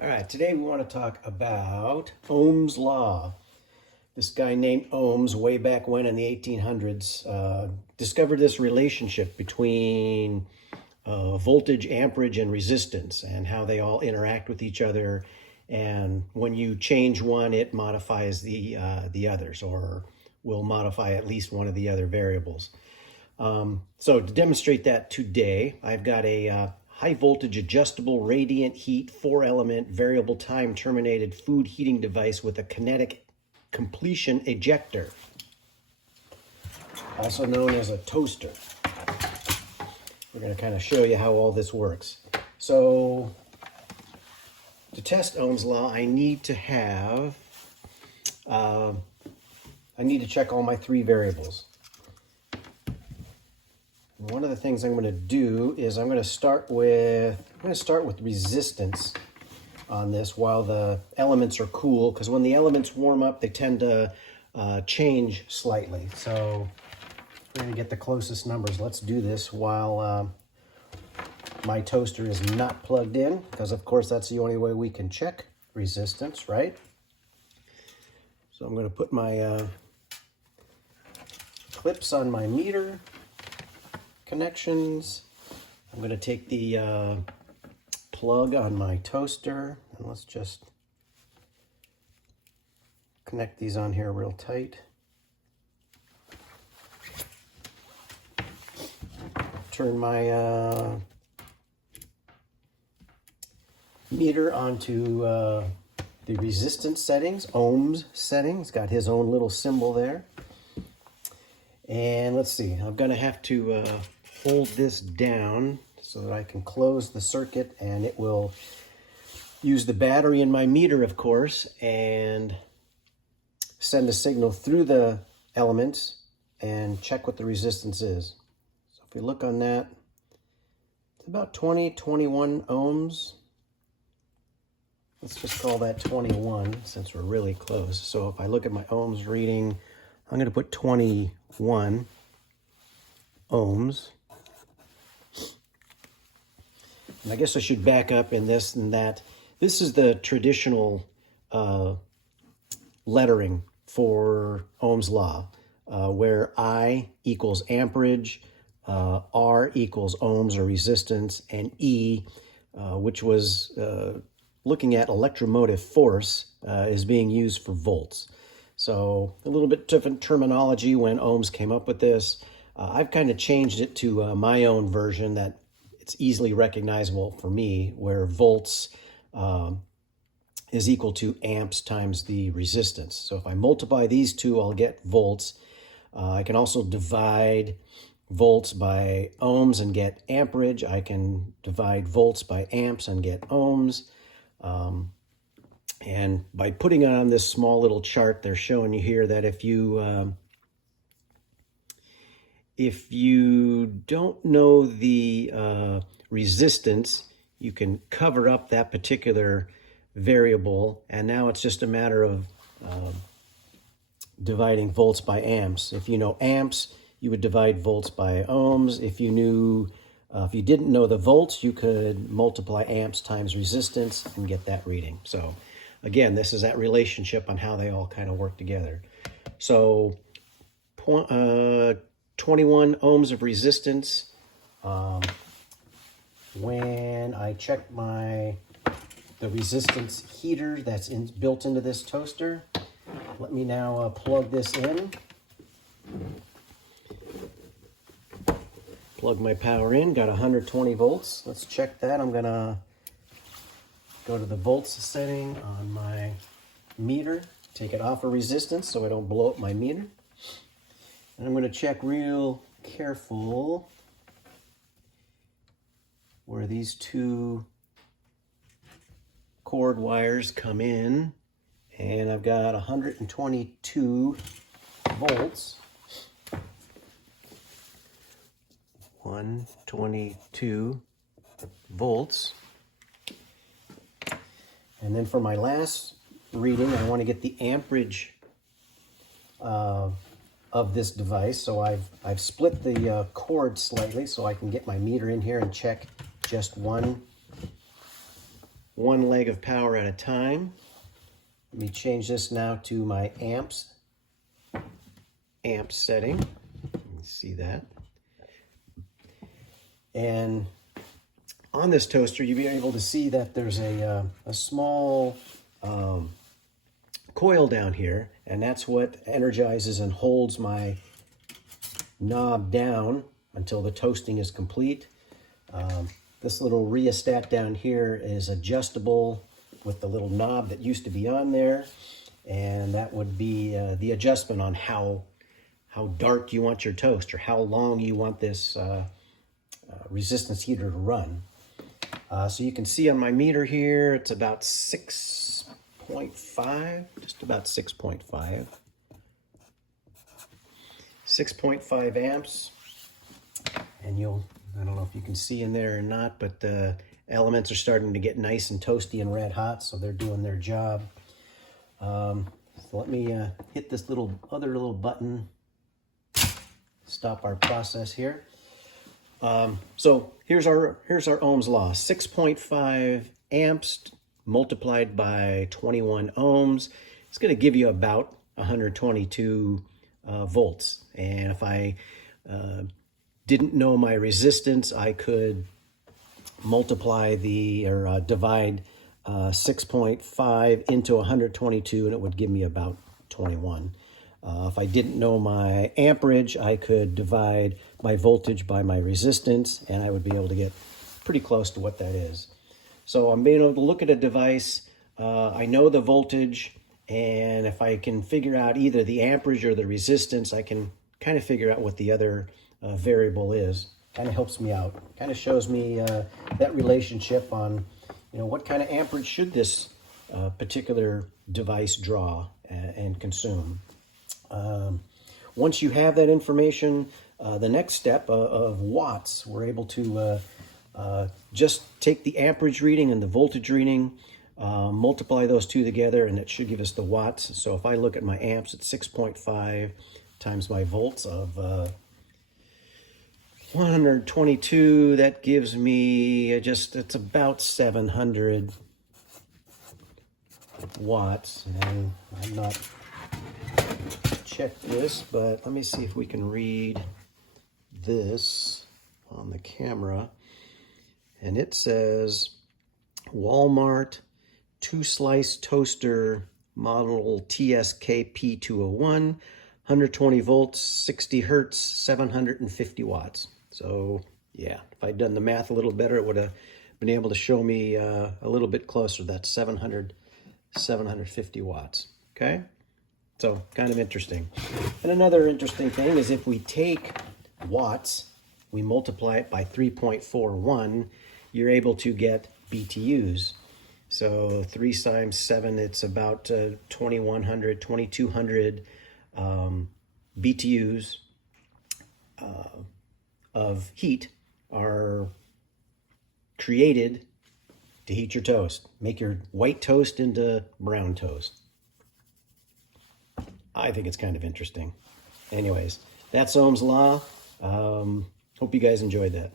All right, today we want to talk about Ohm's law. This guy named Ohms, way back when in the 1800s, discovered this relationship between voltage, amperage, and resistance, and how they all interact with each other. And when you change one, it modifies the others, or will modify at least one of the other variables. So to demonstrate that today, I've got a high voltage adjustable radiant heat 4-element variable time terminated food heating device with a kinetic completion ejector, also known as a toaster. We're going to kind of show you how all this works. So to test Ohm's law, I need to have, I need to check all my three variables. One of the things I'm going to do is I'm going to start with resistance on this while the elements are cool, because when the elements warm up, they tend to change slightly. So we're going to get the closest numbers. Let's do this while my toaster is not plugged in, because of course that's the only way we can check resistance, right? So I'm going to put my clips on my meter connections. I'm going to take the plug on my toaster, and let's just connect these on here real tight. Turn my meter onto the resistance settings, Ohm's settings. It's got his own little symbol there. And let's see, I'm going to have to hold this down so that I can close the circuit, and it will use the battery in my meter, of course, and send a signal through the elements and check what the resistance is. So if we look on that, it's about 21 ohms. Let's just call that 21 since we're really close. So if I look at my ohms reading, I'm going to put 21 ohms. And I guess I should back up in this and that. This is the traditional lettering for Ohm's law, where I equals amperage, R equals ohms or resistance, and E, which was looking at electromotive force, is being used for volts. So a little bit different terminology when Ohms came up with this. I've kind of changed it to my own version that it's easily recognizable for me, where volts is equal to amps times the resistance. So if I multiply these two, I'll get volts. I can also divide volts by ohms and get amperage. I can divide volts by amps and get ohms. And by putting it on this small little chart, they're showing you here that if you don't know the resistance, you can cover up that particular variable, and now it's just a matter of dividing volts by amps. If you know amps, you would divide volts by ohms. If you didn't know the volts, you could multiply amps times resistance and get that reading. So again, this is that relationship on how they all kind of work together. So 21 ohms of resistance. When I check the resistance heater that's built into this toaster, let me now plug this in. Plug my power in, got 120 volts. Let's check that. I'm gonna go to the volts setting on my meter, take it off of resistance so I don't blow up my meter. And I'm gonna check real careful where these two cord wires come in, and I've got 122 volts. 122 volts. And then for my last reading, I want to get the amperage of this device. So I've split the cord slightly so I can get my meter in here and check just one one leg of power at a time. Let me change this now to my amp setting. You can see that. And on this toaster, you'll be able to see that there's a small coil down here, and that's what energizes and holds my knob down until the toasting is complete. This little rheostat down here is adjustable with the little knob that used to be on there, and that would be the adjustment on how dark you want your toast or how long you want this resistance heater to run. So you can see on my meter here, it's about 6.5, just about 6.5. 6.5 amps. And I don't know if you can see in there or not, but the elements are starting to get nice and toasty and red hot, so they're doing their job. So let me hit this other little button, stop our process here. So here's our Ohm's law. 6.5 amps multiplied by 21 ohms. It's going to give you about 122 volts. And if I didn't know my resistance, I could multiply divide 6.5 into 122, and it would give me about 21. If I didn't know my amperage, I could divide my voltage by my resistance, and I would be able to get pretty close to what that is. So I'm being able to look at a device, I know the voltage, and if I can figure out either the amperage or the resistance, I can kind of figure out what the other variable is. Kind of helps me out. Kind of shows me that relationship on, what kind of amperage should this particular device draw and consume. Once you have that information, the next step of watts, we're able to just take the amperage reading and the voltage reading, multiply those two together, and it should give us the watts. So if I look at my amps at 6.5 times my volts of 122, that gives me it's about 700 watts. And I'm not check this, but let me see if we can read this on the camera. And it says Walmart 2-slice toaster model TSKP201, 120 volts, 60 hertz, 750 watts. So yeah, if I'd done the math a little better, it would have been able to show me a little bit closer. That's 750 watts. Okay. So kind of interesting. And another interesting thing is if we take watts, we multiply it by 3.41, you're able to get BTUs. So 3 times 7, it's about 2,100, 2,200 BTUs of heat are created to heat your toast. Make your white toast into brown toast. I think it's kind of interesting. Anyways, that's Ohm's law. Hope you guys enjoyed that.